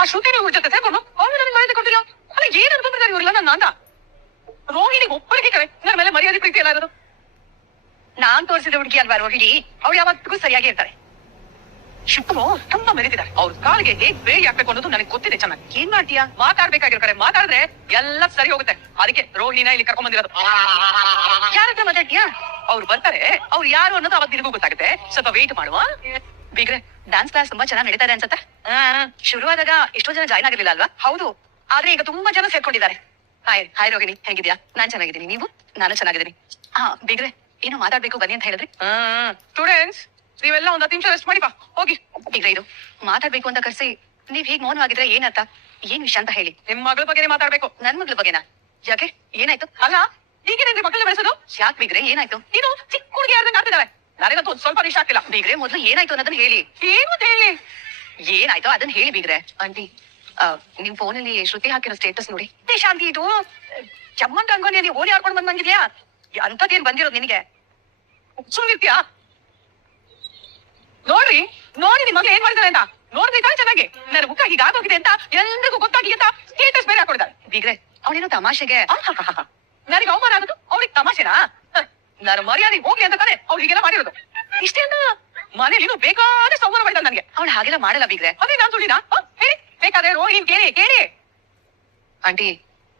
ಆ ಶ್ರುತಿನಿ ಇವ್ರ ಜೊತೆ ಸೇರ್ಕೊಂಡು ಅವ್ರು ನನಗೆ ಮಾಹಿತಿ ಕೊಟ್ಟಿಲ್ಲ ಅಲ್ಲ ಏನ್ ಅನ್ಕೊಂಡಿದ್ದಾರೆ ಇವ್ರೆಲ್ಲ ನನ್ನ ಅಂದ ರೋಹಿಣಿಗೆ ಒಬ್ಬರಿಗೆ ಕರೆ ನನ್ನ ಮೇಲೆ ಮರ್ಯಾದೆ ಪ್ರೀತಿ ಎಲ್ಲ ಇರೋದು. ನಾನ್ ತೋರಿಸಿದ ಹುಡುಗಿ ಅಲ್ವಾ ರೋಹಿಣಿ? ಅವ್ರು ಯಾವತ್ತಿಗೂ ಸರಿಯಾಗಿ ಇರ್ತಾರೆ ಶಿವನು ತುಂಬಾ ಮೆರೆದಿದ್ದಾರೆ. ಅವ್ರ ಕಾಲಿಗೆ ಹೇಗ್ ಬೇರೆ ಹಾಕ್ಬೇಕು ಅನ್ನೋದು ನನಗೆ ಗೊತ್ತಿದೆ ಚೆನ್ನಾಗಿ. ಏನ್ ಮಾಡ್ತೀಯಾ? ಮಾತಾಡ್ಬೇಕಾಗಿರೋ ಕಡೆ ಮಾತಾಡಿದ್ರೆ ಎಲ್ಲ ಸರಿ ಹೋಗುತ್ತೆ. ಅದಕ್ಕೆ ರೋಹಿಣಿನ ಇಲ್ಲಿ ಕರ್ಕೊಂಡ್ ಬಂದಿರೋದು. ಯಾರ ಹತ್ರ ಮಾತಾಡ್ತೀಯಾ? ಅವ್ರು ಬರ್ತಾರೆ. ಅವ್ರು ಯಾರು ಅನ್ನೋದು ಅವತ್ತು ನಿನಗೂ ಗೊತ್ತಾಗುತ್ತೆ. ಸ್ವಲ್ಪ ವೇಟ್ ಮಾಡುವ. ಬೀಗ್ರೆ ಡ್ಯಾನ್ಸ್ ಕ್ಲಾಸ್ ತುಂಬಾ ಚೆನ್ನಾಗಿ ನಡೀತಾರೆ ಅನ್ಸತ್ತ? ಶುರುವಾದಾಗ ಎಷ್ಟೋ ಜನ ಜಾಯ್ನ್ ಆಗಿರ್ಲಿಲ್ಲ ಅಲ್ವಾ? ಹೌದು. ಆದ್ರೆ ಈಗ ತುಂಬಾ ಜನ ಸೇರ್ಕೊಂಡಿದ್ದಾರೆ. ಹಾಯ್ ಹಾಯ್ ರೋಗಿಣಿ ಹೇಗಿದ್ಯಾ ನಾನ್ ಚೆನ್ನಾಗಿದ್ದೀನಿ. ನೀವು? ನಾನು ಚೆನ್ನಾಗಿದ್ದೀನಿ. ಹಾ ಬಿಗ್ರೆ ಏನು ಮಾತಾಡ್ಬೇಕು ಬನ್ನಿ ಅಂತ ಹೇಳಿದ್ರಿ. ಸ್ಟೂಡೆಂಟ್ಸ್ ನೀವೆಲ್ಲ ಒಂದ್ ಹತ್ತು ನಿಮಿಷ ರೆಸ್ಟ್ ಮಾಡಿ ಬಾ. ಹೋಗಿ. ಬಿಗ್ರೆ ಇದು ಮಾತಾಡ್ಬೇಕು ಅಂತ ಕರ್ಸಿ ನೀವ್ ಹೀಗ್ ಮೌನವಾಗಿದ್ರೆ ಏನರ್ಥ ಏನ್ ವಿಷಯ ಅಂತ ಹೇಳಿ. ನಿಮ್ ಮಗಳ ಬಗ್ಗೆ ಮಾತಾಡ್ಬೇಕು. ನನ್ ಮಗಳ ಬಗ್ಗೆನಾ? ಯಾಕೆ? ಏನಾಯ್ತು? ಅಲ್ಲ ಈಗೇನೇನ್ರಿ ಮಕ್ಕಳನ್ನ ಬೆಳೆಸೋದು? ಯಾಕೆ ಬಿಗ್ರೆ? ಏನಾಯ್ತು? ನೀನು ಚಿಕ್ಕ ಹುಡುಗಿ ಯಾರ್ದಂಗ್ ಆಡ್ತಿದ್ದಾಳೆ ನನಗಂತೂ ಒಂದ್ ಸ್ವಲ್ಪ ಇಷ್ಟ ಆಗ್ತಿಲ್ಲ ಬೀಗ್ರೆ ಮೊದ್ಲು ಏನಾಯ್ತು ಅನ್ನೋದನ್ನ ಹೇಳಿ. ಏನು ಹೇಳಿ? ಏನಾಯ್ತು ಅದನ್ನ ಹೇಳಿ ಬೀಗ್ರೆ. ಆಂಟಿ. ನಿಮ್ ಫೋನ್ ಫೋನಲ್ಲಿ ಶ್ರುತಿ ಹಾಕಿರೋ ಸ್ಟೇಟಸ್ ನೋಡಿ. ಏ ಶಾಂತಿ ಇದು ಚಮ್ಮನ್ ರಂಗೋಲಿ ನೀವು ಓಡಿ ಹಾಕೊಂಡು ಬಂದ್ ಬಂದಿದ್ಯಾ? ಅಂತದೇನ್ ಬಂದಿರೋದು ನಿನಗೆ? ಸುಮ್ನಿರ್ತೀಯಾ? ನೋಡ್ರಿ ನೋಡಿ ನಿಮ್ ಮಗಳು ಏನ್ ಮಾಡಿದಾರೆ ಅಂತ. ನೋಡ್ರಿ ತಾನೇ ಚೆನ್ನಾಗಿ. ನನ್ನ ಮುಖ ಹೀಗಾಗೋಗಿದೆ ಅಂತ ಎಲ್ರಿಗೂ ಗೊತ್ತಾಗಿ ಅಂತ ಸ್ಟೇಟಸ್ ಬೇರೆ ಹಾಕೊಂಡಿದ್ದಾರೆ ಬೀಗ್ರೆ ಅವಳೇನೋ ತಮಾಷೆಗೆ. ನನಗೆ ಅವಮಾನ ಆಗೋದು ಅವ್ರಿಗೆ ತಮಾಷೆನಾ? ನಾನು ಮರ್ಯಾದೆ ಹೋಗಿ ಅಂತ ತಾನೆ ಅವ್ಳು ಹೀಗೆಲ್ಲ ಮಾಡಿರೋದು. ಇಷ್ಟೇ ಅಲ್ಲ ಮನೇಲಿ ಇನ್ನು ಬೇಕಾದ ಸಂಹಾರ ಮಾಡಿದ ನನಗೆ. ಅವಳು ಹಾಗೆಲ್ಲ ಮಾಡಲ್ಲ ಬೀಗ್ರೆ. ಅದೇ ನಾನ್ ಸುಳ್ಳಿನ? ಹೇಳಿ. ಬೇಕಾದ್ರೆ ರೋಹಿಣಿ ಕೇಳಿ ಕೇಳಿ. ಆಂಟಿ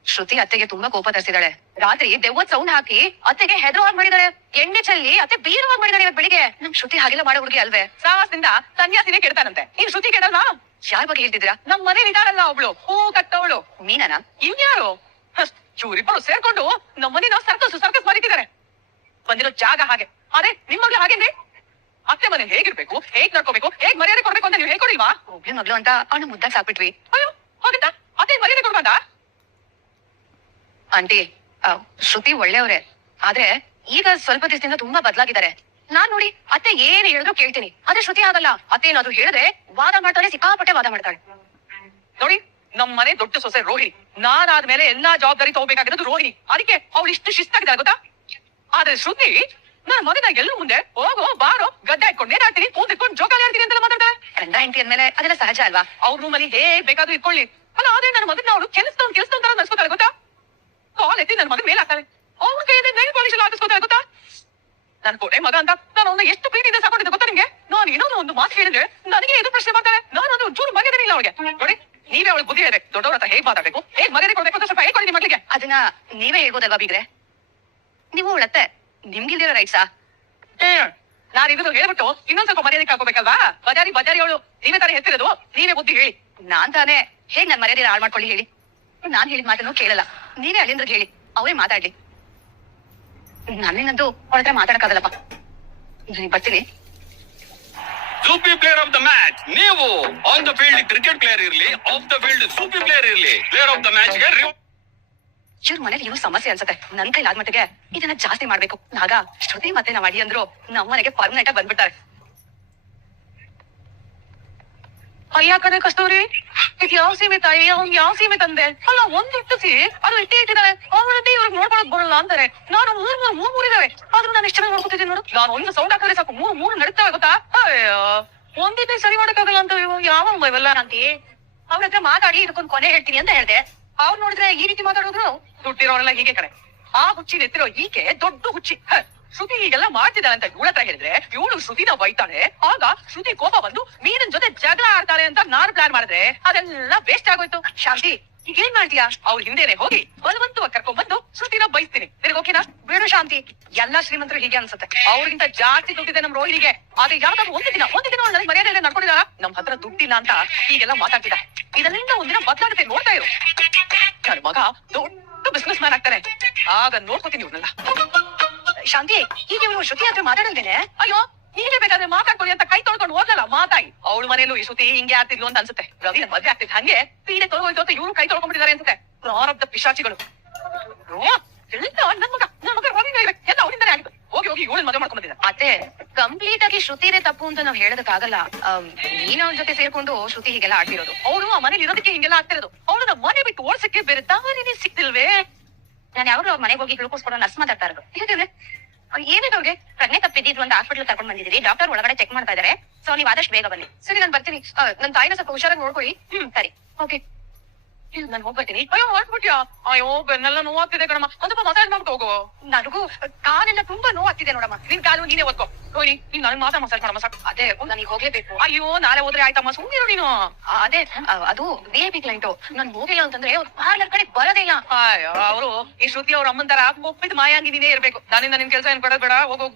ಶ್ರುತಿ ಅತ್ತೆಗೆ ತುಂಬಾ ಕೋಪ ತರಿಸಿದಾಳೆ. ರಾತ್ರಿ ದೆವ್ವದ್ ಸೌಂಡ್ ಹಾಕಿ ಅತ್ತೆಗೆ ಹೆದರವಾಗಿ ಮಾಡಿದಾಳೆ. ಎಣ್ಣೆ ಚಲ್ಲಿ ಅತ್ತೆ ಬೀರವಾಗಿ ಮಾಡಿದಾಳೆ ಇವತ್ತು ಬೆಳಿಗ್ಗೆ. ನಮ್ ಶ್ರುತಿ ಹಾಗೆಲ್ಲ ಮಾಡೋ ಹುಡುಗಿ ಅಲ್ವೇ? ಸಾಹಸದಿಂದ ಸನ್ಯಾಸಿನೇ ಕೆಡ್ತಾನಂತೆ. ನೀನ್ ಶ್ರುತಿ ಕೆಡಲ್ವಾ ಯಾರ ಬಗ್ಗೆ ಹೇಳ್ತಿದ್ರ ನಮ್ ಮನೆ ಇದಾಳಲ್ಲ ಅವಳು. ಹೂ ಕಟ್ಟವಳು. ಮೀನನ? ಇನ್ಯಾರು? ಚೂರಿಬ್ಬರು ಸೇರ್ಕೊಂಡು ನಮ್ಮ ಮನೆ ನಾವು ಸರ್ಕಸ್ ಸರ್ಕಸ್ ಮಾಡಿದ್ದಾರೆ ಬಂದಿರೋ ಜಾಗ ಹಾಗೆ. ಅದೇ ನಿಮ್ ಮಗಳು ಅತ್ತೆ ಮನೆ ಹೇಗಿರ್ಬೇಕು? ಹೇಗ್ ನಡ್ಕೋಬೇಕು? ಹೇಗ್ ಮರ್ಯಾದೆ ಕೊಡ್ಬೇಕು ಅಂತ ನೀವು ಹೇಳ್ಕೊಡಿಲ್ವಾ? ಒಬ್ಳೆ ಮಗ್ಳು ಅಂತ ಅವನು ಮುದ್ದ ಸಾಕ್ಬಿಟ್ವಿ. ಅಯ್ಯೋ ಹೋಗುತ್ತಾ? ಅತ್ತೆ ಮರ್ಯಾದೆ ಕೊಡ್ಬಾರ್ದಾ? ಆಂಟಿ ಶ್ರುತಿ ಒಳ್ಳೆಯವ್ರೆ. ಆದ್ರೆ ಈಗ ಸ್ವಲ್ಪ ದಿವಸದಿಂದ ತುಂಬಾ ಬದಲಾಗಿದ್ದಾರೆ. ನಾನ್ ನೋಡಿ ಅತ್ತೆ ಏನ್ ಹೇಳಿದ್ರು ಕೇಳ್ತೀನಿ. ಆದ್ರೆ ಶ್ರುತಿ ಆಗಲ್ಲ ಅತ್ತೆ ಏನಾದ್ರು ಹೇಳಿದ್ರೆ ವಾದ ಮಾಡ್ತಾಳೆ ಸಿಕ್ಕಾಪಟ್ಟೆ ವಾದ ಮಾಡ್ತಾಳೆ. ನೋಡಿ ನಮ್ ಮನೆ ದೊಡ್ಡ ಸೊಸೆ ರೋಹಿಣಿ. ನಾನಾದ್ಮೇಲೆ ಎಲ್ಲಾ ಜವಾಬ್ದಾರಿ ತಗೋಬೇಕಾಗಿರೋದು ರೋಹಿಣಿ. ಅದಕ್ಕೆ ಅವಳು ಇಷ್ಟು ಶಿಸ್ತಾಗಿದ್ದಾರೆ ಗೊತ್ತಾ? ಆದ್ರೆ ಶ್ರುತಿ ನನ್ನ ಮಗನ ಎಲ್ಲ ಮುಂದೆ ಹೋಗೋ ಬಾರೋ ಗದ್ದೆ ಇಟ್ಕೊಂಡು ನೇತಾಡ್ತೀನಿ ಕೂತ್ ಇಟ್ಕೊಂಡು ಜೋಕಾಲಿ ಆಡ್ತೀನಿ ಅಂತೆಲ್ಲ ಮಾತಾಡ್ತಾರೆ. ಗಂಡ ಹೆಂಡತಿ ಅಂದ್ಮೇಲೆ ಅದೆಲ್ಲ ಸಹಜ ಅಲ್ವಾ? ಅವ್ರ ರೂಮಲ್ಲಿ ಹೇ ಬೇಕಾದ್ರೂ ಇಟ್ಕೊಳ್ಳಿ. ಅಲ್ಲ ಆದ್ರೆ ನನ್ನ ಮಗನ ಅವ್ರು ಕೆಲಸದವ್ನು ಕೆಲಸದವ್ನ ನಡ್ಸ್ಕೊತಾರೆ ಗೊತ್ತಾ? ಕಾಲ್ ಎತ್ತಿ ನನ್ನ ಮಗನ ಮೇಲೆ ಹಾಕ್ತಾರೆ ಅವ್ರ ಕೈಯಿಂದ ನೈಲ್ ಪಾಲಿಶ್ ಎಲ್ಲ ಹಾಕಿಸ್ಕೊತಾಳೆ ಗೊತ್ತಾ? ನನ್ ಕೊಡೆ ಮಗ ಅಂತ ನಾನು ಅವ್ನ ಎಷ್ಟು ಪ್ರೀತಿಯಿಂದ ಸಾಕೊಂಡಿದ್ದೆ ಗೊತ್ತಾ ನಿಮ್ಗೆ? ನಾನು ಏನೋ ಒಂದು ಮಾತು ಹೇಳಿದ್ರೆ ನನಗೆ ಇದು ಪ್ರಶ್ನೆ ಮಾಡ್ತಾರೆ. ನಾನು ಅದು ಒಂಚೂರು ಮರ್ಯಾದೆ ಇಲ್ಲ ಅವಳಿಗೆ. ನೋಡಿ ನೀವೇ ಅವಳು ಬುದ್ಧಿ ಹೇಳ್ಬೇಕು ದೊಡ್ಡವ್ರ ಹತ್ರ ಹೇಗ್ ಮಾತಾಡ್ಬೇಕು? ಹೇಗ್ ಮರ್ಯಾದೆ ಕೊಡ್ಬೇಕು ಅಂತ ಸ್ವಲ್ಪ ಹೇಳ್ಕೊಡಿ ನಿಮ್ಮ ಮಗಳಿಗೆ. ಅದನ್ನ ನೀವೇ ಹೇಳ್ಬೋದಲ್ವಾ ಬೀಗ್ರೆ? ನೀವು ಅವಳತ್ತೆ ನಿಮ್ಗಿಲ್ದಿರೋ ರೈಟ್ಸಾ ನಾನು ಇದನ್ನು ಹೇಳ್ಬಿಟ್ಟು ಇನ್ನೊಂದ್ ಸ್ವಲ್ಪ ಮರ್ಯಾದೆ ಹಾಕೋಬೇಕಲ್ವಾ ಬಜಾರಿ ಬಜಾರಿ ಅವಳು ನೀವೇ ತಾನೇ ಹೆಸರಿರೋದು ನೀವೇ ಬುದ್ಧಿ ಹೇಳಿ. ನಾನ್ ತಾನೇ. ಹೇಗ್ ನನ್ ಮರ್ಯಾದೆ ಹಾಳು ಮಾಡ್ಕೊಳ್ಳಿ ಹೇಳಿ. ನಾನ್ ಹೇಳಿದ ಮಾತನ್ನು ಕೇಳಲ್ಲ. ನೀವೇ ಅಲ್ಲಿಂದ್ರ ಹೇಳಿ. ಅವೇ ಮಾತಾಡ್ಲಿ. ನನ್ನೇನಂತೂ ಅವಳತ್ರ ಮಾತಾಡಕ್ಕಾಗಲ್ಲಪ್ಪ. ಬರ್ತೀನಿ. ಸೂಪಿ ಪ್ಲೇಯರ್ ಆಫ್ ದ ಮ್ಯಾಚ್ ನೀವು on the field cricket player ಇರ್ಲಿ ಆಫ್ ದ ಫೀಲ್ಡ್ ಸೂಪಿ ಪ್ಲೇಯರ್ ಇರಲಿ. ಪ್ಲೇಯರ್ ಆಫ್ ದ ಮ್ಯಾಚ್ಗೆ ಇವ್ರ ಮನೇಲಿ ಏನೋ ಸಮಸ್ಯೆ ಅನ್ಸತ್ತೆ. ನನ್ ಕೈಲಾದ ಮಟ್ಟಿಗೆ ಇದನ್ನ ಜಾಸ್ತಿ ಮಾಡ್ಬೇಕು. ನಾಗ ಶ್ರುತಿ ಮತ್ತೆ ನಾವ್ ಅಡಿ ಅಂದ್ರು ನಮ್ಮ ಮನೆಗೆ ಪರ್ಮನೆಂಟ್ ಆಗಿ ಬಂದ್ಬಿಡ್ತಾರೆ. ಅಯ್ಯ ಕಡೆ ಕಸ್ತೂರಿ, ಇದು ಯಾವ ಸೀಮೆ ತಾಯಿ? ಅವ್ನ್ ಯಾವ ಸೀಮೆ ತಂದೆ? ಅಲ್ಲ, ಒಂದ್ ಇಟ್ಟಿಸಿ ಅದು ಇಟ್ಟೇ ಇಟ್ಟಿದ್ದಾರೆ ಅವ್ರದ್ದೇ ಇವ್ರಿಗೆ ನೋಡ್ಕೊಳಕ್ ಬರಲ್ಲ ಅಂತಾರೆ. ನಾನು ಮೂರ್ ಮೂರ್ ಮೂರ್ ಮೂರ್ ಇದಾವೆ ಆದ್ರೂ ನಾನು ಎಷ್ಟು ನೋಡ್ಕೊತಿದ್ದೀನಿ ನೋಡು. ನಾನು ಒಂದು ಸೌಂಡ್ ಹಾಕಿದ್ರೆ ಸಾಕು. ಮೂರ್ ಮೂರ್ ನಡೀತಾವೆ, ಗೊತ್ತಾ? ಅಯ್ಯೋ ಒಂದಿದ್ದೇ ಸರಿ ಮಾಡಕ್ಕಾಗಲ್ಲ ಅಂತ ಯಾವ ಇವೆಲ್ಲ ನಂತಿ ಅವ್ರ ಹತ್ರ ಮಾತಾಡಿ, ಇದಕ್ಕೊಂದು ಕೊನೆ ಹೇಳ್ತೀನಿ ಅಂತ ಹೇಳ್ದೆ. ಅವ್ರು ನೋಡಿದ್ರೆ ಈ ರೀತಿ ಮಾತಾಡೋದ್ರು ದುಡ್ಡಿರೋರೆಲ್ಲ ಹೀಗೆ ಕಡೆ ಆ ಹುಚ್ಚಿ ನೆತ್ತಿರೋ ಈಕೆ ದೊಡ್ಡ ಹುಚ್ಚಿ. ಶ್ರುತಿ ಹೀಗೆಲ್ಲ ಮಾಡ್ತಿದ್ದಾಳೆ ಅಂತ ಇವಳ ಹತ್ರ ಹೇಳಿದ್ರೆ ಇವಳು ಶ್ರುತಿನ ಬೈತಾಳೆ. ಆಗ ಶ್ರುತಿ ಕೋಪ ಬಂದು ಮೀನನ್ ಜೊತೆ ಜಗಳ ಆಡ್ತಾಳೆ ಅಂತ ನಾನು ಪ್ಲಾನ್ ಮಾಡಿದ್ರೆ ಅದೆಲ್ಲ ವೇಸ್ಟ್ ಆಗೋಯ್ತು. ಶಾಂತಿ ಈಗ ಏನ್ ಮಾಡ್ತೀಯಾ? ಅವ್ರ ಹಿಂದೆನೆ ಹೋಗಿ ಬಲವಂತವಾಗಿ ಕರ್ಕೊಂಡ್ ಬಂದು ಶ್ರುತಿನ ಬೈಸ್ತೀನಿ. ನಿನಗೆ ಓಕೆನಾ? ಬೇಡ ಶಾಂತಿ ಎಲ್ಲಾ ಶ್ರೀಮಂತರು ಹೀಗೆ ಅನ್ಸುತ್ತೆ. ಅವ್ರಿಗಿಂತ ಜಾಸ್ತಿ ದುಡ್ಡಿದೆ ನಮ್ ರೋಹಿಣಿಗೆ. ಆದ್ರೆ ಯಾವ್ದಾದ್ರು ಒಂದು ದಿನ ಒಂದು ದಿನ ನನಗೆ ಮರ್ಯಾದೆ ನಡ್ಕೊಂಡಿದಾರ ನಮ್ ಹತ್ರ ದುಡ್ಡಿಲ್ಲ ಅಂತ ಹೀಗೆಲ್ಲ ಮಾತಾಡ್ತಿದ್ದ. ಇದರಿಂದ ಒಂದಿನ ಬದಲಾಗುತ್ತೆ ನೋಡ್ತಾ ಇರು. ನನ್ನ ಮಗ ದೊಡ್ಡ ಬಿಸ್ನೆಸ್ ಮ್ಯಾನ್ ಆಗ್ತಾರೆ ಆಗ ನೋಡ್ಕೋತೀನಿ ಇವ್ರನ್ನೆಲ್ಲ. ಶಾಂತಿ ಈಗ ಇವ್ರು ಶ್ರುತಿ ಹತ್ರ ಮಾತಾಡಲ್ದೇನೆ ಅಯ್ಯೋ, ಹೀಗೆ ಬೇಕಾದ್ರೆ ಮಾತಾಡ್ಕೊಳ್ಳಿ ಅಂತ ಕೈ ತೊಳ್ಕೊಂಡು ಹೋದ್ಲಲ್ಲ ಮಾತಾಯಿ ಅವಳ ಮನೇಲೂ ಈ ಶ್ರುತಿ ಹಿಂಗೆ ಆಗ್ತಿದ್ಲು ಅಂತ ಅನ್ಸುತ್ತೆ. ರವಿ ನನ್ ಮದ್ವೆ ಆಗ್ತಿದ್ ಹಂಗೆ ಪೀಡೆ ತೊಳ್ಗೋಯ್ತು ಅಂತ ಇವ್ರು ಕೈ ತೊಳ್ಕೊಂಡ್ಬಿಟ್ಟಿದ್ದಾರೆ ಅನ್ಸುತ್ತೆ. ಪ್ರಾರಬ್ಧ ಪಿಶಾಚಿಗಳು. ನನ್ ಮಗ ನನ್ ಮಗ ರವಿ ಎಲ್ಲ ಅವರಿಂದನೇ ಆಗಿದ್ದು. ಹೋಗಿ ಹೋಗಿ ಇವಳನ್ನ ಮದುವೆ ಮಾಡ್ಕೊಂಡಿದ್ದ ಅತ್ತೆ ಕಂಪ್ಲೀಟ್ ಆಗಿ ಶ್ರುತಿನೇ ತಪ್ಪು ಅಂತ ನಾವ್ ಹೇಳೋದಕ್ಕಾಗಲ್ಲ. ನೀನ್ ಅವನ ಜೊತೆ ಸೇರ್ಕೊಂಡು ಶ್ರುತಿ ಹೀಗೆಲ್ಲ ಆಡ್ತಿರೋದು. ಅವಳು ಆ ಮನೇಲಿ ಇರೋದಕ್ಕೆ ಹಿಂಗೆಲ್ಲ ಆಗ್ತಿರೋದು. ಅವಳನ್ನ ಮನೆ ಬಿಟ್ಟು ಓಡ್ಸಕ್ಕೆ ಬೇರೆ ದಾರಿನೇ ಸಿಕ್ತಿಲ್ವೇ? ನಾನು ಯಾವಾಗಲೂ ಅವ್ರ ಮನೆಗೆ ಹೋಗಿ ತಿಳ್ಕೊಸ್ಕೊಡೋ ನರ್ಸ್ ಮಾತಾಡ್ತಾ ಇರೋದು ಏನಿದೆ ಅವ್ರಿಗೆ? ಪ್ರಜ್ಞೆ ತಪ್ಪಿದ್ದು ಒಂದು ಹಾಸ್ಪಿಟಲ್ ಕರ್ಕೊಂಡ್ ಬಂದಿದ್ದೀರಿ ಡಾಕ್ಟರ್ ಒಳಗಡೆ ಚೆಕ್ ಮಾಡ್ತಾ ಇದಾರೆ. ಸೊ ನೀವು ಆದಷ್ಟು ಬೇಗ ಬನ್ನಿ. ಸರಿ ನಾನು ಬರ್ತೀನಿ. ಆ, ನನ್ ತಾಯಿನ ಸ್ವಲ್ಪ ಹುಷಾರಾಗಿ ನೋಡ್ಕೊಳ್ಳಿ. ಹ್ಮ್ ಸರಿ. ಓಕೆ ನಾನು ಹೋಗ್ಬರ್ತೀನಿ. ಅಯ್ಯೋ ಹೊರಟ್ಬಿಟ್ಯಾ ಅಯ್ಯೋ ಬೆನ್ನೆಲ್ಲ ನೋವಾಗ್ತಿದೆ ಕಣಮ್ಮ. ಒಂದ್ ಸ್ವಲ್ಪ ಮಸಾಜ್ ಮಾಡ್ಬಿಟ್ಟು ಹೋಗು. ನನಗೂ ಕಾಲೆಲ್ಲ ತುಂಬಾ ನೋವಾಗ್ತಿದೆ ನೋಡಮ್ಮ. ನಿನ್ ಕಾಲು ನೀನೇ ಓದ್ಕೊ ಹೋಗಿ ನೀನ್ ನನಗೆ ಮಾತಾ ಮಸಾಜ್ ಮಾಡಮ್ಮ ಸಾಕು. ಅದೇ ನನಗೆ ಹೋಗ್ಲೇಬೇಕು. ಅಯ್ಯೋ ನಾಳೆ ಹೋದ್ರೆ ಆಯ್ತಮ್ಮ. ಸುಮ್ಮನಿರು ನೀನು. ಅದೇ ಅದು ವಿ ಐ ಪಿ ಕ್ಲೈಂಟು ನಾನು ಹೋಗಿಲ್ಲ ಅಂತಂದ್ರೆ ಅವ್ರು ಪಾರ್ಲರ್ ಕಡೆ ಬರೋದೇ ಇಲ್ಲ. ಅಯ್ಯೋ ಅವರು ಈ ಶ್ರುತಿ ಅವ್ರ ಅಮ್ಮನ್ ತರ ಒಪ್ಪಿದ ಮಾಯಾಂಗಿ ನೀನೇ ಇರ್ಬೇಕು. ನಾನಿಂದ ನಿನ್ ಕೆಲಸ ಏನ್ ಕೊಡೋದ್ ಬೇಡ? ಹೋಗು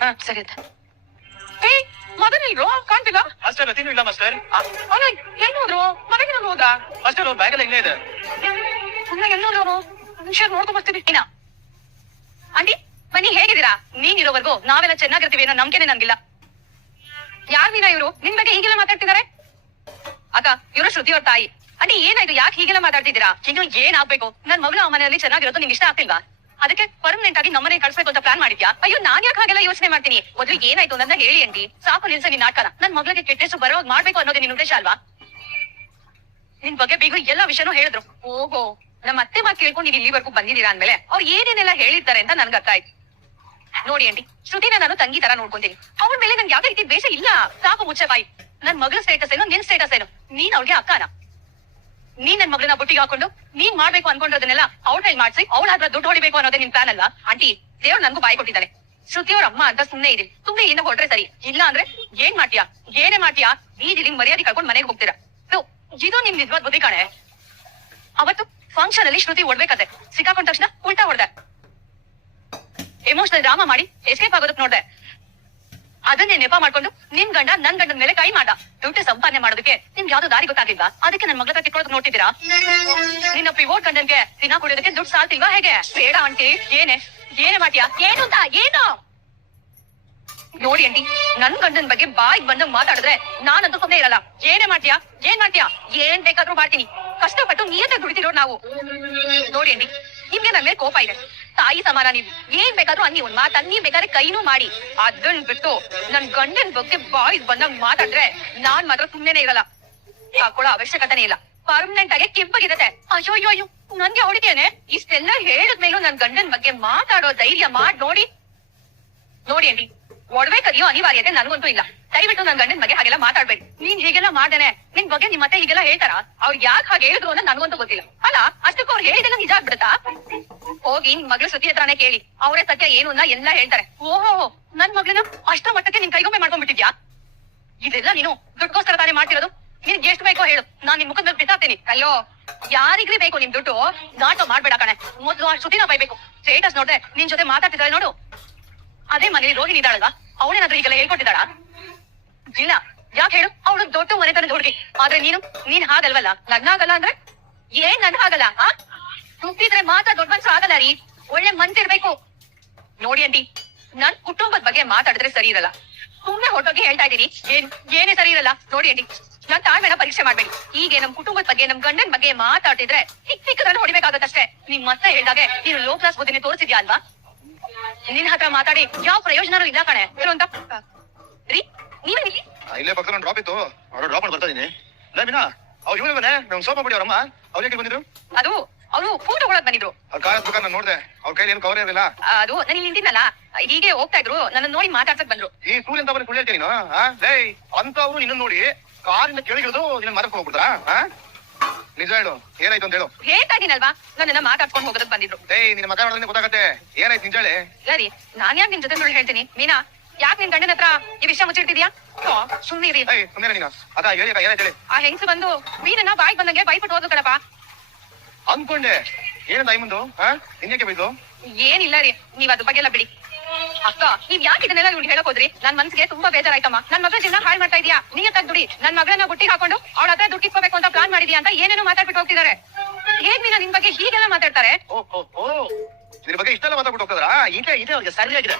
ಹಾ ಸರಿ ಏ ಮದನ್ ಇಲ್ರು ಕಾಣ್ತಿಲ್ಲ ಮಾಸ್ಟರ್ ಇಲ್ಲ ಮಾಸ್ಟರ್ ಅಲ್ಲ ಎಲ್ಲಿ ಹೋದ್ರು? ಮನೆಗೆ ಹೋದಾ ಮಾಸ್ಟರ್ ಅವ್ರ ಬ್ಯಾಗ್ ಎಲ್ಲ ಇಲ್ಲೇ ಇದೆ. ಸುಮ್ಮನೆ ಎಲ್ಲೋದ್ರು ಹುಷಾರ್ ನೋಡ್ಕೊಂಡ್ ಬರ್ತೀನಿ ಇನ್ನ. ಆಂಟಿ ಬನ್ನಿ ಹೇಗಿದ್ದೀರಾ? ನೀನ್ ಇರೋವರೆಗೂ ನಾವೆಲ್ಲ ಚೆನ್ನಾಗಿರ್ತೀವಿ ಅನ್ನೋ ನಂಬಿಕೆನೆ ನನ್ಗಿಲ್ಲ. ಯಾರ್ ಮೀನಾ ಇವರು? ನಿಮ್ ಬಗ್ಗೆ ಹೀಗೆಲ್ಲ ಮಾತಾಡ್ತಿದ್ದಾರೆ? ಅಕ್ಕ ಇವರು ಶ್ರುತಿ ಅವ್ರ ತಾಯಿ. ಆಂಟಿ ಏನಾಯ್ತು? ಯಾಕೆ ಹೀಗೆಲ್ಲ ಮಾತಾಡ್ತಿದ್ದೀರಾ? ಇನ್ನು ಏನ್ ಆಗ್ಬೇಕು? ನನ್ ಮಗಳು ಆ ಮನೆಯಲ್ಲಿ ಚೆನ್ನಾಗಿರೋದು ನಿಮ್ಗೆ ಇಷ್ಟ ಆಗ್ತಿಲ್ವಾ? ಅದಕ್ಕೆ ಪರ್ಮನೆಂಟ್ ಆಗಿ ನಮ್ಮನೆ ಕಳ್ಸಬೇಕು ಅಂತ ಪ್ಲಾನ್ ಮಾಡಿದ್ಯಾ? ಅಯ್ಯೋ, ನಾನ್ ಯಾಕೆ ಹಾಗೆಲ್ಲ ಯೋಚನೆ ಮಾಡ್ತೀನಿ? ಮೊದಲು ಏನಾಯ್ತು ನನ್ನ ಹೇಳಿ ಅಂಟಿ. ಸಾಕು ನಿಲ್ಸ ನಿನ್ ನಾಟಕನ. ನನ್ ಮಗಳಿಗೆ ಕೆಟ್ಟ ಬರೋದ್ ಮಾಡ್ಬೇಕು ಅನ್ನೋದೇ ನಿನ್ ಉದ್ದೇಶ ಅಲ್ವಾ? ನಿನ್ ಬಗ್ಗೆ ಬೇಗ ಎಲ್ಲಾ ವಿಷಯನೂ ಹೇಳಿದ್ರು. ಓಹೋ ನಮ್ಮ ಅತ್ತೆ ಮಾತು ಕೇಳ್ಕೊಂಡು ನೀವು ಇಲ್ಲಿವರೆಗೂ ಬಂದಿದ್ದೀರಾ ಅಂದ್ಮೇಲೆ? ಅವ್ರು ಏನೇನೆಲ್ಲ ಹೇಳಿರ್ತಾರೆ ಅಂತ ನನ್ಗೆ ಅರ್ಥ ನೋಡಿ ಅಂಡಿ ಶ್ರುತಿನ ನಾನು ತಂಗಿ ತರ ನೋಡ್ಕೊಂತೀನಿ. ಅವಳ ಮೇಲೆ ನನ್ಗೆ ಯಾವ್ದೇ ರೀತಿ ದ್ವೇಷ ಇಲ್ಲ. ಸಾಕು ಮುಚ್ಚೆ ಬಾಯಿ. ನನ್ ಮಗಳ ಸ್ಟೇಟಸ್ ಏನು, ನಿನ್ ಸ್ಟೇಟಸ್ ಏನು? ನೀನ್ ಅವ್ಳಿಗೆ ಅಕ್ಕನ? ನೀನ್ ನನ್ ಮಗಳನ್ನ ಬುಟ್ಟಿಗೆ ಹಾಕೊಂಡು ನೀನ್ ಮಾಡ್ಬೇಕು ಅನ್ಕೊಂಡಿರೋದನ್ನೆಲ್ಲ ಅವ್ಳ ಕೈ ಮಾಡ್ಸಿ ಅವಳ ಹತ್ರ ದುಡ್ಡು ಹೊಡಿಬೇಕು ಅನ್ನೋದೇ ನಿನ್ ಪ್ಲಾನ್ ಅಲ್ಲ ಆಂಟಿ, ದೇವ್ರು ನನ್ಗೂ ಬಾಯಿ ಕೊಟ್ಟಿದ್ದಾನೆ ಶ್ರುತಿ ಅವ್ರ ಅಮ್ಮ ಅಂತ ಸುಮ್ನೆ ಇದೆ ತುಂಬಾ ಏನೋ ಹೊರಟ್ರೆ ಸರಿ. ಇಲ್ಲ ಅಂದ್ರೆ ಏನ್ ಮಾಡ್ತೀಯಾ? ಏನೇ ಮಾಡ್ತೀಯಾ? ಇಲ್ಲಿ ಮರ್ಯಾದೆ ಕಳ್ಕೊಂಡ್ ಮನೆಗೆ ಹೋಗ್ತೀರಾ? ಇದು ನಿಮ್ ನಿಜವಾದ ಬುದ್ಧಿ ಕಾಣೆ. ಅವತ್ತು ಫಂಕ್ಷನ್ ಅಲ್ಲಿ ಶ್ರುತಿ ಹೊಡ್ಬೇಕಾದೆ ಸಿಕ್ಕಾಕೊಂಡ ತಕ್ಷಣ ಉಲ್ಟಾ ಹೊಡ್ದೆ. ಎಮೋಷನಲ್ ಡ್ರಾಮಾ ಮಾಡಿ ಎಸ್ಕೇಪ್ ಆಗೋದಕ್ ನೋಡ್ದೆ. ಅದನ್ನೇ ನೆಪ ಮಾಡ್ಕೊಂಡು ನಿಮ್ ಗಂಡ ನನ್ ಗಂಡನ ಮೇಲೆ ಕೈ ಮಾಡ. ದುಡ್ಡು ಸಂಪಾದನೆ ಮಾಡೋದಕ್ಕೆ ನಿಮ್ಗೆ ಯಾವ್ದು ದಾರಿ ಗೊತ್ತಾಗಿಲ್ವಾ ಅದಕ್ಕೆ ನನ್ ಮಗಳ ತಿಕ್ಕೊಳ್ಳೋದಕ್ ನೋಡ್ತಿದ್ದೀರಾ? ನಿನ್ನ ಪಿವೋಟ್ ಗಂಡನ್ಗೆ ದಿನ ಕುಡಿಯೋದಕ್ಕೆ ದುಡ್ಡು ಸಾಲ್ತಿಲ್ವಾ ಹೇಗೆ? ಬೇಡ ಆಂಟಿ. ಏನೇ? ಏನೇ ಮಾಡ್ತೀಯಾ? ಏನು ಅಂತ? ಏನು? ನೋಡಿ ಅಂಟಿ ನನ್ ಗಂಡನ್ ಬಗ್ಗೆ ಬಾಯಿಗೆ ಬಂದು ಮಾತಾಡಿದ್ರೆ ನಾನಂತೂ ಸುಮ್ಮನೆ ಇರಲ್ಲ. ಏನೇ ಮಾಡ್ತೀಯಾ? ಏನ್ ಮಾಡ್ತೀಯಾ? ಏನ್ ಬೇಕಾದ್ರೂ ಮಾಡ್ತೀನಿ. ಕಷ್ಟಪಟ್ಟು ನಿಯತ್ತಾಗಿ ದುಡಿತಿರೋ ನಾವು. ನೋಡಿ ಆಂಟಿ ನಿಮ್ಗೆ ನನ್ ಮೇಲೆ ಕೋಪ ಇದೆ. ತಾಯಿ ಸಮಾನ ನೀವು. ಏನ್ ಬೇಕಾದ್ರೂ ಅನ್ನಿ ಒಂದ್ ಮಾತು, ಅನ್ನಿ ಬೇಕಾದ್ರೆ ಕೈನೂ ಮಾಡಿ. ಅದನ್ ಬಿಟ್ಟು ನನ್ ಗಂಡನ್ ಬಗ್ಗೆ ಬಾಯ್ ಬಂದಾಗ ಮಾತಾಡ್ರೆ ನಾನ್ ಮಾತ್ರ ಸುಮ್ನೆನೆ ಇರಲ್ಲ. ಹಾಕೊಳ್ಳೋ ಅವಶ್ಯಕತೆನೇ ಇಲ್ಲ. ಪರ್ಮನೆಂಟ್ ಆಗಿ ಕೆಂಪಗಿರತ್ತೆ. ಅಯ್ಯೋ ಅಯ್ಯೋ ಅಯ್ಯೋ ನನ್ಗೆ ಹೊಡಿತೇನೆ? ಇಷ್ಟೆಲ್ಲ ಹೇಳಿದ್ಮೇಲೂ ನನ್ ಗಂಡನ್ ಬಗ್ಗೆ ಮಾತಾಡೋ ಧೈರ್ಯ ಮಾಡ್ ನೋಡಿ. ನೋಡಿ ಅಂಡಿ ಒಡವೆ ಕದಿಯೋ ಅನಿವಾರ್ಯತೆ ನನಗಂತೂ ಇಲ್ಲ. ದಯವಿಟ್ಟು ನನ್ ಗಂಡನ್ ಬಗ್ಗೆ ಹಾಗೆಲ್ಲ ಮಾತಾಡ್ಬೇಡಿ. ನೀನ್ ಹೀಗೆಲ್ಲ ಮಾಡ್ದೇನೆ. ನಿನ್ ಬಗ್ಗೆ ನಿಮ್ ಮತ್ತೆ ಹೀಗೆಲ್ಲ ಹೇಳ್ತಾರ? ಅವ್ರು ಯಾಕೆ ಹಾಗೆ ಹೇಳಿದ್ರು ಅಂತ ನನಗಂತೂ ಗೊತ್ತಿಲ್ಲ. ಅಲ್ಲ, ಅಷ್ಟಕ್ಕೂ ಅವ್ರು ಹೇಳಿದೆಲ್ಲ ನಿಜ ಆಗ್ಬಿಡುತ್ತಾ? ಹೋಗಿ ನಿನ್ ಮಗಳ ಸುದ್ದಿ ಹತ್ರನೇ ಕೇಳಿ. ಅವರೇ ಸತ್ಯ ಏನು ಅನ್ನ ಎಲ್ಲ ಹೇಳ್ತಾರೆ. ಓಹೋ, ನನ್ ಮಗಳನ್ನ ಅಷ್ಟ ಮಟ್ಟಕ್ಕೆ ನಿನ್ ಕೈಗೊಮ್ಮೆ ಮಾಡ್ಕೊಂಡ್ಬಿಟ್ಟಿದ್ಯಾ? ಇದೆಲ್ಲ ನೀನು ದುಡ್ಡುಗೋಸ್ಕರ ತಾನೇ ಮಾಡ್ತಿರೋದು? ನಿನ್ಗೆ ಎಷ್ಟು ಬೇಕೋ ಹೇಳು. ನಾನ್ ನಿನ್ ಮುಖದ ಬಿಸಾಕ್ತೀನಿ. ಅಯ್ಯೋ ಯಾರಿಗ್ರಿ ಬೇಕು ನಿಮ್ ದುಡ್ಡು? ನಾಟೋ ಮಾಡ್ಬೇಡ ಕಣೆ. ಮೊದ್ಲು ಆ ಶ್ರುತಿನ ಬೈಬೇಕು. ಸ್ಟೇಟಸ್ ನೋಡ್ದೆ ನಿನ್ ಜೊತೆ ಮಾತಾಡ್ತಿದ್ದಾರೆ ನೋಡು. ಅದೇ ಮನೇಲಿ ರೋಹಿಣಿ ಇದ್ದಾಳಲ್ವಾ? ಅವಳೇನಾದ್ರೂ ಈಗೆಲ್ಲ ಹೇಳ್ಕೊಟ್ಟಿದ್ದಾಳ? ಇಲ್ಲ. ಯಾಕೆ ಹೇಳು? ಅವಳು ದೊಡ್ಡ ಮನೆತನದ ಹುಡುಗಿ. ಆದ್ರೆ ನೀನು, ನೀನ್ ಹಾಗಲ್ವಲ್ಲ? ಲಗ್ನ ಆಗಲ್ಲ ಅಂದ್ರೆ? ಏನ್ ನನ್ ಆಗಲ್ಲ, ಆ? ಹುಟ್ಟಿದ್ರೆ ಮಾತ್ರ ದೊಡ್ಡ ಮನ್ಸು ಆಗಲ್ಲ ರೀ. ಒಳ್ಳೆ ಮನ್ಸಿರ್ಬೇಕು ನೋಡಿ ಅಂಟಿ ನನ್ ಕುಟುಂಬದ ಬಗ್ಗೆ ಮಾತಾಡಿದ್ರೆ ಸರಿ ಇರಲ್ಲ. ಸುಮ್ನೆ ಹೊಟ್ಟೋಗಿ ಹೇಳ್ತಾ ಇದೀನಿ ಏನ್, ಏನೇ ಸರಿ ಇರಲ್ಲ. ನೋಡಿ ಅಂಟಿ ನನ್ ತಾಳ್ಮೆನ ಪರೀಕ್ಷೆ ಮಾಡ್ಬೇಡಿ. ಹೀಗೆ ನಮ್ ಕುಟುಂಬದ ಬಗ್ಗೆ, ನಮ್ ಗಂಡನ್ ಬಗ್ಗೆ ಮಾತಾಡ್ತಿದ್ರೆ ಚಿಕ್ಕ ಚಿಕ್ಕದನ್ನು ಹೊಡಿಬೇಕಾಗತ್ತಷ್ಟೇ. ನಿಮ್ ಮತ್ತೆ ಹೇಳ್ದಾಗೆ ನೀನು ಲೋ ಕ್ಲಾಸ್ ಬುದ್ಧಿನೇ ತೋರಿಸಿದ್ಯಾ ಅಲ್ವಾ? ನಿನ್ ಹತ್ರ ಮಾತಾಡಿ ಯಾವ ಪ್ರಯೋಜನನೂ ಇಲ್ಲ ಕಣೆ. ಅಂತ. ರೀ ಇಲ್ಲಿ? ಪಕ್ಕದ ಡ್ರಾಪ್ ಇತ್ತು. ಅವ್ರು ಡ್ರಾಪ್ ಮಾಡಿ ಬರ್ತಾ ಇದೀನಿ ಲೇ ಮೀನಾ ಅವ್ರು ಇವನೇ ನಮ್ ಸೋಪ ಬಿಡಿ ಅವ್ರಮ್ಮ. ಅವ್ರು ಹೇಗೆ ಬಂದಿದ್ರು? ಅದು ಅವರು ಫೋಟೋ ಕೊಡಕ್ ಬಂದಿದ್ರು. ಅವ್ರ ಕಾರ್ ಬೇಕಾದ್ರೆ ನಾನು ನೋಡ್ದೆ. ಅವ್ರ ಕೈಲಿ ಏನು ಕವರ್ ಇರಲಿಲ್ಲ. ಅದು ನಾನು ಇಲ್ಲಿ ನಿಂತಿದ್ನಲ್ಲ. ಹೀಗೆ ಹೋಗ್ತಾ ಇದ್ರು. ನನ್ನ ನೋಡಿ ಮಾತಾಡ್ಸಕ್ ಬಂದ್ರು. ಈ ಸೂರ್ಯ ಅಂತ ಬಂದು ಹೇಳ್ತೀನಿ ನೀನು? ಲೇ ಅಂತ ಅವ್ರು ನಿನ್ನ ನೋಡಿ ಕಾರಿಂದ ಕೆಳಗಿಳಿದು ನಿನ್ನ ಮರಕ್ಕೆ ಹೋಗ್ಬಿಡ್ತಾರ ನಿಜ ಹೇಳು ಏನಾಯ್ತು ಅಂತ ಹೇಳು. ಹೇಳ್ತಾಗಿನಲ್ವಾ ನನ್ನ ನನ್ನನ್ನ ಮಾತಾಡ್ಕೊಂಡ್ ಹೋಗೋದಕ್ ಬಂದಿದ್ರು. ಏಯ್ ನಿನ್ನ ಮಗ ನೋಡಿದ್ರೆ ಗೊತ್ತಾಗತ್ತೆ. ಏನಾಯ್ತು ನಿಜ ಹೇಳಿ ಸರಿ ನಾನ್ ಯಾಕೆ ನಿನ್ ಜೊತೆ ಸುಳ್ಳು ಹೇಳ್ತೀನಿ? ಮೀನಾ ಯಾಕೆ ನಿನ್ ಗಂಡನ ಹತ್ರ ಈ ವಿಷಯ ಮುಚ್ಚಿಡ್ತಿದ್ಯಾ? ಸುಮ್ಮನಿರಿ ಏಯ್ ಸುಮ್ಮನೆ ನೀನು. ಅದ ಹೇಳಿ ಅಕ್ಕ, ಏನಾಯ್ತು ಹೇಳಿ. ಆ ಹೆಂಗ್ಸು ಬಂದು ಮೀನನ್ನ ಬಾಯಿಗೆ ಬಂದಂಗೆ ಬೈಬಿಟ್ಟು ಹೋದ್ರು ಕಣಪ್ಪ. ಅನ್ಕೊಂಡೆ. ಏನಂತ ಮುಂದು? ಹಾ? ಇನ್ಯಾಕೆ ಬೈದು ಏನಿಲ್ಲ ರೀ ನೀವ್ ಅದ್ರ ಬಗ್ಗೆ ಎಲ್ಲ ಬಿಡಿ. ಅಕ್ಕ, ನೀವ್ ಯಾಕೆ ಇದನ್ನೆಲ್ಲ ಇವ್ರಿಗೆ ಹೇಳಕ್ ಹೋದ್ರಿ? ನನ್ ಮನ್ಸಿಗೆ ತುಂಬಾ ಬೇಜಾರಾಯ್ತಮ್ಮ. ನನ್ ಮಗಳ ಜೀವನ ಹಾಳು ಮಾಡ್ತಾ ಇದೀಯಾ? ನೀಯತ್ತಾಗಿ ದುಡಿ. ನನ್ ಮಗಳನ್ನ ಗುಟ್ಟಿಗೆ ಹಾಕೊಂಡು ಅವಳ ಹತ್ರ ದುಡ್ಡು ಅಂತ ಪ್ಲಾನ್ ಮಾಡಿದ್ಯಾ ಅಂತ ಏನೇನೋ ಮಾತಾಡ್ಬಿಟ್ಟು ಹೋಗ್ತಿದಾರೆ. ಹೇಗ್ ನೀನ ನಿನ್ ಬಗ್ಗೆ ಹೀಗೆಲ್ಲ ಮಾತಾಡ್ತಾರೆ? ಓ ಓ ಇದ್ರ ಬಗ್ಗೆ ಇಷ್ಟೆಲ್ಲ ಮಾತಾಡ್ಬಿಟ್ಟು ಹೋಗ್ತದ್ರ? ಈಗ ಇದೆ ಅವ್ರಿಗೆ ಸರಿಯಾಗಿದೆ.